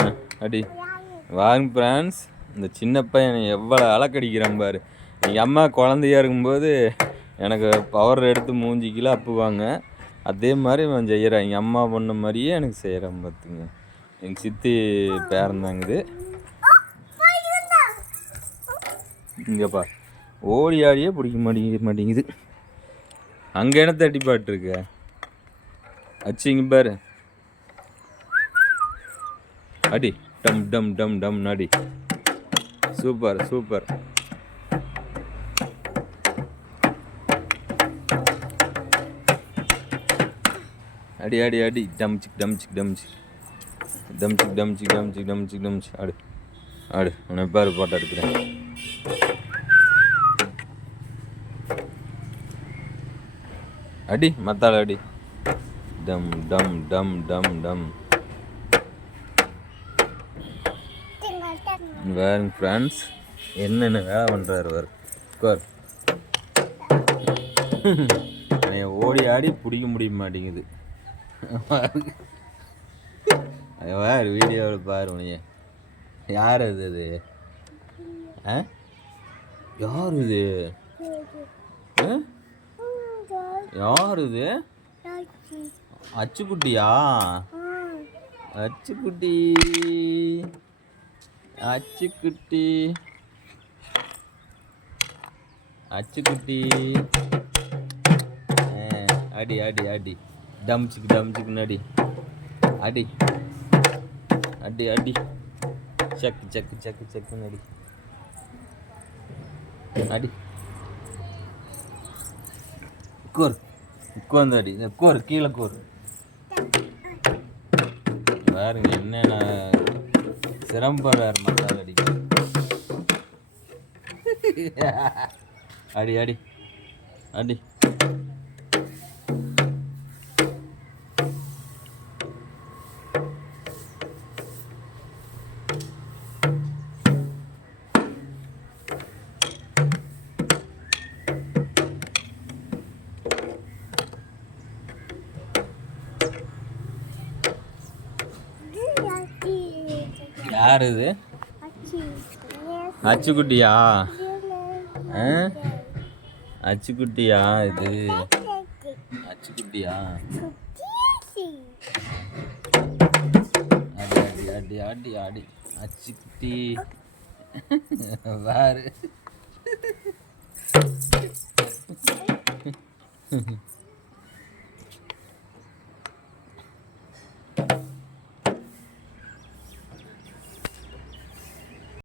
ஆ அடி. வாங்க பிரான்ஸ் இந்த சின்ன பையன் எவ்வளோ அலக்கடிக்கிறான் பாரு. எங்கள் அம்மா குழந்தையா இருக்கும்போது எனக்கு பவர் எடுத்து மூஞ்சிக்கெலாம் அப்புவாங்க. அதே மாதிரி அவன் செய்கிறான் எங்கள் அம்மா பண்ண மாதிரியே எனக்கு செய்கிறான் பார்த்துங்க எங்கள் சித்தி பேரந்தாங்க இது இங்கேப்பா ஓடி ஆடியே பிடிக்க மாட்டேங்க மாட்டேங்குது. அங்கே என்ன தட்டி பாட்டுருக்க? அச்சிங்க பாரு. அடி டம் டம் டம் டம் அடி சூப்பர் சூப்பர் அடி அடி அடி டம்ச்சிக் டம்ச்சிக் டம்ச்சிக் டம்ச்சிக் டம்ச்சிக் டம்ச்சிக் டம்ச்சிக் டம்ச்சி ஆடு ஆடு உன்னை பேர் பாட்டை எடுக்கிறேன். அடி மத்தாள் அடி டம் டம் டம் டம் டம் வேறுங்க ஃப்ரெண்ட்ஸ் என்னென்ன வேலை பண்ணுறாரு வேறு உட்கார். ஓடி ஆடி பிடிக்க முடிய மாட்டேங்குது. வேறு வீடியோவில் பாரு உனைய. யார் அது அது ஆ? யார் இது? யார் இது? அச்சுக்குட்டியா? அச்சுக்குட்டி. அச்சுக்குட்டி அச்சுக்குட்டி அடி அடி அடி. டம்ச்சுக்கு டம்ச்சுக்குன்னு அடி அடி. அடி அடி. சக்கு சக்கு சக்கு சக்குன்னு அடி அடி. கோர். உட்காந்து அடி. இந்த கோர் கீழே கோர். பாருங்க என்னென்ன சிரமப்படுறாரு மசாலா அடி அடி அடி. அடி. யார் இது? அச்சுக்குட்டியா? அச்சுக்குட்டியா இது? அச்சுக்குட்டியா? அடி அடி அடி அடி அடி. அச்சுக்குட்டி. வேறு